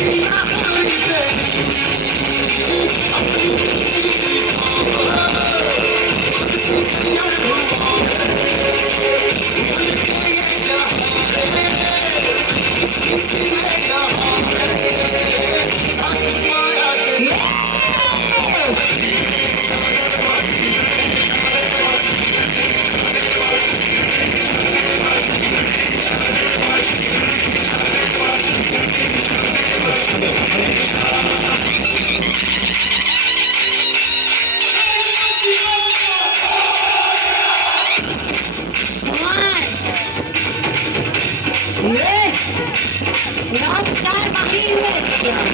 Yeah. Grazie alla Maria!